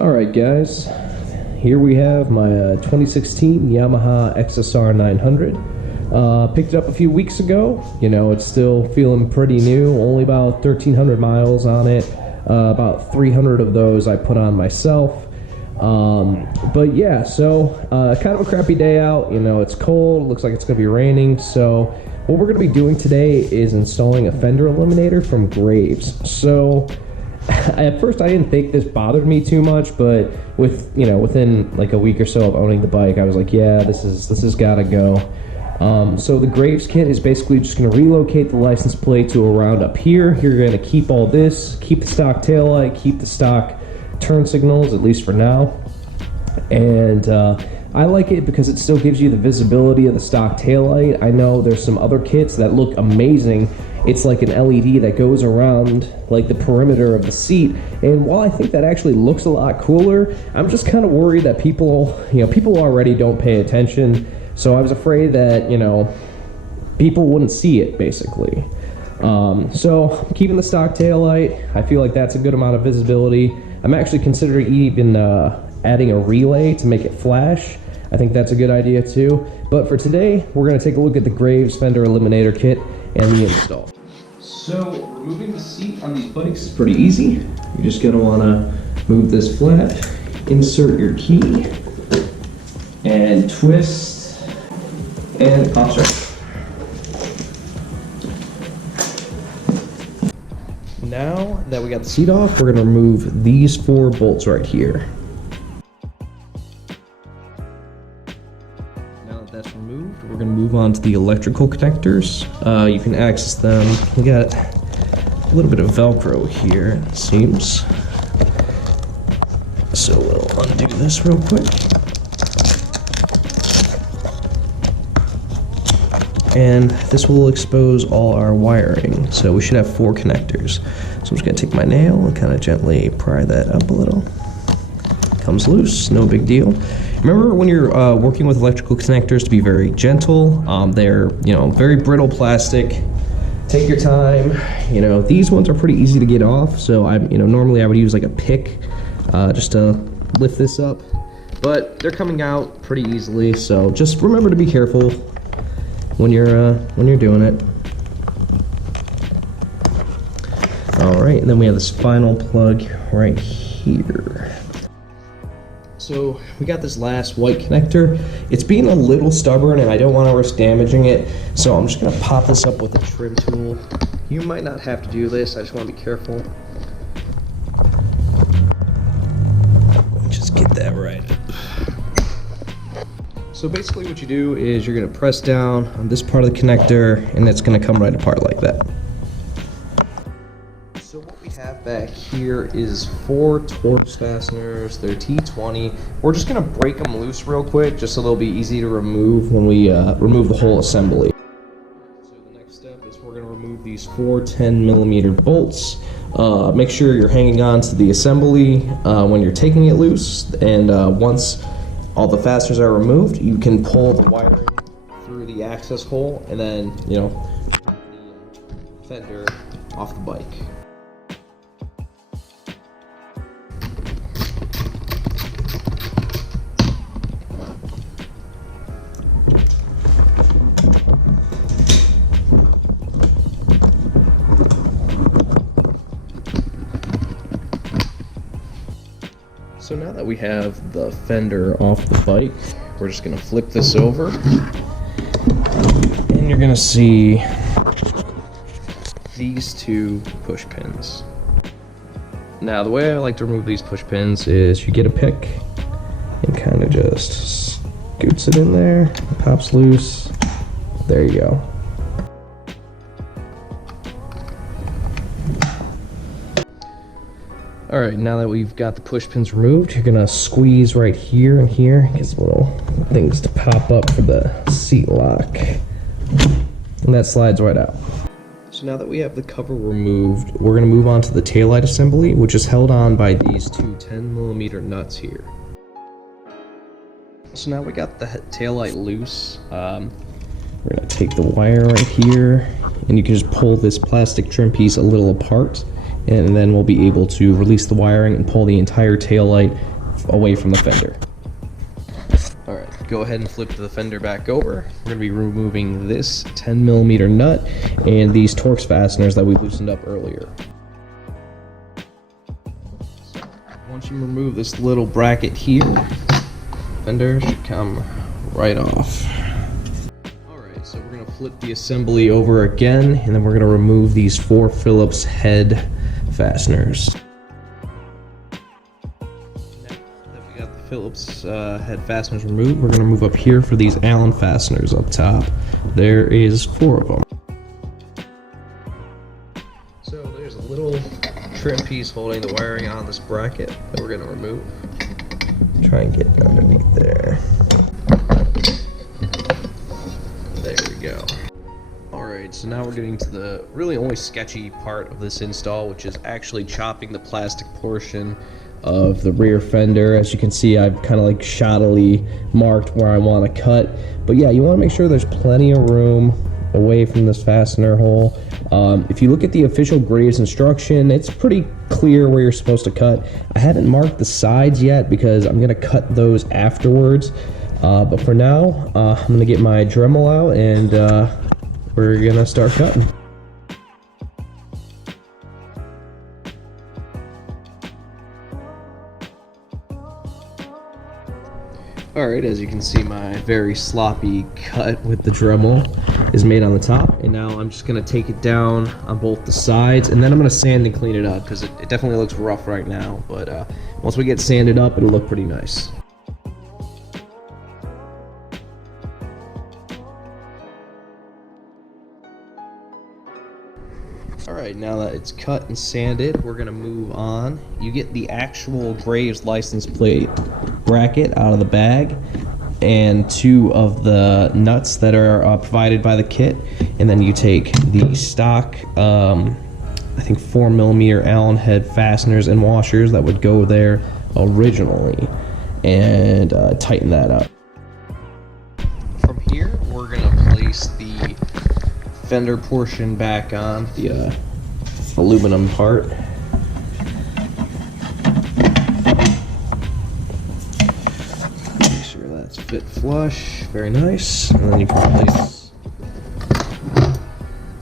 Alright guys, here we have my 2016 Yamaha XSR900. Picked it up a few weeks ago. You know, it's still feeling pretty new, only about 1,300 miles on it. About 300 of those I put on myself. But yeah, so kind of a crappy day out. You know, it's cold, looks like it's going to be raining. So what we're going to be doing today is installing a Fender Eliminator from Graves. So at first I didn't think this bothered me too much, but within like a week or so of owning the bike, I was like, yeah, this has got to go. So the Graves kit is basically just going to relocate the license plate to around up here. You're going to keep all this, keep the stock taillight, keep the stock turn signals, at least for now. And I like it because it still gives you the visibility of the stock taillight. I know there's some other kits that look amazing. It's like an LED that goes around like the perimeter of the seat, and while I think that actually looks a lot cooler, I'm just kind of worried that people already don't pay attention. So I was afraid that, people wouldn't see it, basically. So keeping the stock taillight, I feel like that's a good amount of visibility. I'm actually considering even adding a relay to make it flash. I think that's a good idea too. But for today, we're going to take a look at the Graves Fender Eliminator kit and the install. So removing the seat on these bikes is pretty easy. You're just going to want to move this flat, insert your key, and twist, and it pops right. Now that we got the seat off, we're going to remove these 4 bolts right here. That's removed, we're going to move on to the electrical connectors. You can access them. We got a little bit of Velcro here, it seems. So we'll undo this real quick. And this will expose all our wiring. So we should have 4 connectors. So I'm just going to take my nail and kind of gently pry that up a little. Comes loose, no big deal. Remember when you're working with electrical connectors to be very gentle. They're, very brittle plastic. Take your time. These ones are pretty easy to get off. So normally I would use like a pick just to lift this up. But they're coming out pretty easily. So just remember to be careful when you're doing it. All right, and then we have this final plug right here. So we got this last white connector. It's being a little stubborn and I don't want to risk damaging it, so I'm just going to pop this up with a trim tool. You might not have to do this, I just want to be careful. Just get that right. So basically what you do is you're going to press down on this part of the connector and it's going to come right apart like that. So what we have back here is 4 Torx fasteners. They're T20. We're just going to break them loose real quick just so they'll be easy to remove when we remove the whole assembly. So the next step is we're going to remove these 4 10mm bolts. Make sure you're hanging on to the assembly when you're taking it loose, and once all the fasteners are removed, you can pull the wiring through the access hole and then, the fender off the bike. So now that we have the fender off the bike, we're just going to flip this over, and you're going to see these 2 push pins. Now the way I like to remove these push pins is you get a pick and kind of just scoots it in there, it pops loose, there you go. Alright, now that we've got the push pins removed, you're gonna squeeze right here and here. Gets little things to pop up for the seat lock. And that slides right out. So now that we have the cover removed, we're gonna move on to the taillight assembly, which is held on by these 2 10mm nuts here. So now we got the taillight loose. We're gonna take the wire right here, and you can just pull this plastic trim piece a little apart, and then we'll be able to release the wiring and pull the entire taillight away from the fender. Alright, go ahead and flip the fender back over. We're going to be removing this 10mm nut and these Torx fasteners that we loosened up earlier. So, once you remove this little bracket here, fender should come right off. Alright, so we're going to flip the assembly over again, and then we're going to remove these 4 Phillips head fasteners. Now that we got the Phillips head fasteners removed, we're going to move up here for these Allen fasteners up top. There is 4 of them. So there's a little trim piece holding the wiring on this bracket that we're going to remove. Try and get underneath there. There we go. Alright, so now we're getting to the really only sketchy part of this install, which is actually chopping the plastic portion of the rear fender. As you can see, I've kind of like shoddily marked where I want to cut. But yeah, you want to make sure there's plenty of room away from this fastener hole. If you look at the official Graves instruction, it's pretty clear where you're supposed to cut. I haven't marked the sides yet because I'm going to cut those afterwards. But for now, I'm going to get my Dremel out and we're going to start cutting. Alright, as you can see, my very sloppy cut with the Dremel is made on the top, and now I'm just going to take it down on both the sides, and then I'm going to sand and clean it up, because it definitely looks rough right now, but once we get sanded up, it'll look pretty nice. Alright, now that it's cut and sanded, we're going to move on. You get the actual Graves license plate bracket out of the bag and 2 of the nuts that are provided by the kit, and then you take the stock I think 4mm Allen head fasteners and washers that would go there originally and tighten that up. From here, we're going to place the fender portion back on, the aluminum part. Make sure that's fit flush, very nice. And then you can place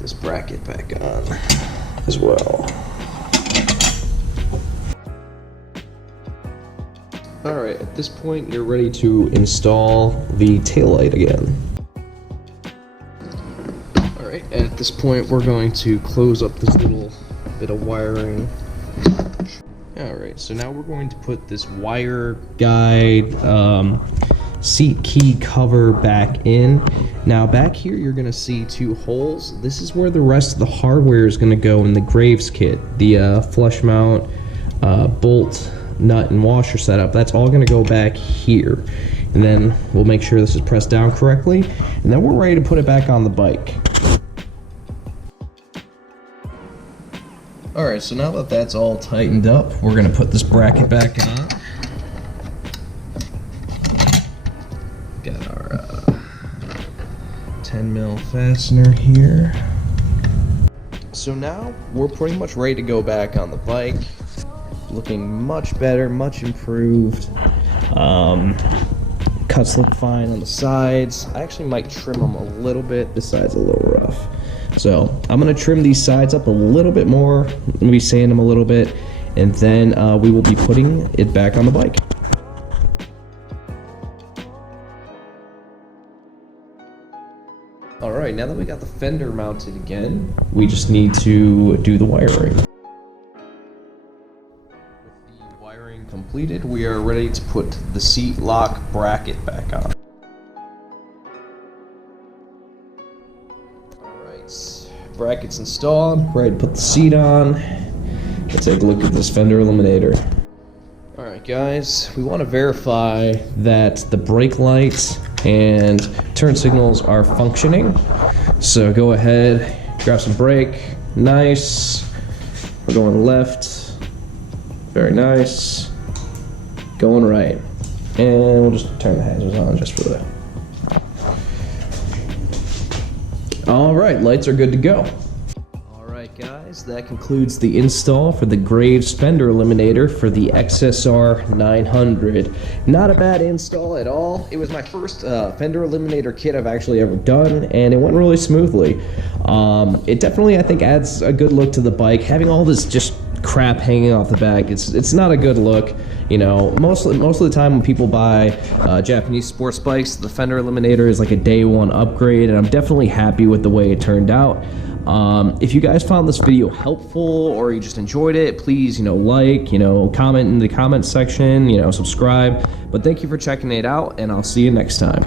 this bracket back on as well. Alright, at this point you're ready to install the taillight again. Alright, at this point we're going to close up this little bit of wiring. Alright, so now we're going to put this wire guide seat key cover back in. Now back here you're going to see 2 holes. This is where the rest of the hardware is going to go in the Graves kit. The flush mount, bolt, nut, and washer setup. That's all going to go back here. And then we'll make sure this is pressed down correctly. And then we're ready to put it back on the bike. Alright, so now that that's all tightened up, we're going to put this bracket back on. Got our 10mm fastener here. So now we're pretty much ready to go back on the bike. Looking much better, much improved. Cuts look fine on the sides. I actually might trim them a little bit. This side's a little rough. So I'm going to trim these sides up a little bit more, maybe sand them a little bit, and then we will be putting it back on the bike. Alright, now that we got the fender mounted again, we just need to do the wiring. With the wiring completed, we are ready to put the seat lock bracket back on. Brackets installed, ready to put the seat on. Let's take a look at this Fender Eliminator. Alright guys, we want to verify that the brake lights and turn signals are functioning. So go ahead, grab some brake, nice. We're going left, very nice. Going right. And we'll just turn the hazards on just for that. Alright, lights are good to go. Alright guys, guys, that concludes the install for the Graves Fender Eliminator for the XSR900. Not a bad install at all. It was my first Fender Eliminator kit I've actually ever done, and it went really smoothly. It definitely, I think, adds a good look to the bike. Having all this just crap hanging off the back, it's not a good look. You know, most of the time when people buy Japanese sports bikes, the Fender Eliminator is like a day one upgrade, and I'm definitely happy with the way it turned out. If you guys found this video helpful or you just enjoyed it, please, like, comment in the comment section, subscribe. But thank you for checking it out, and I'll see you next time.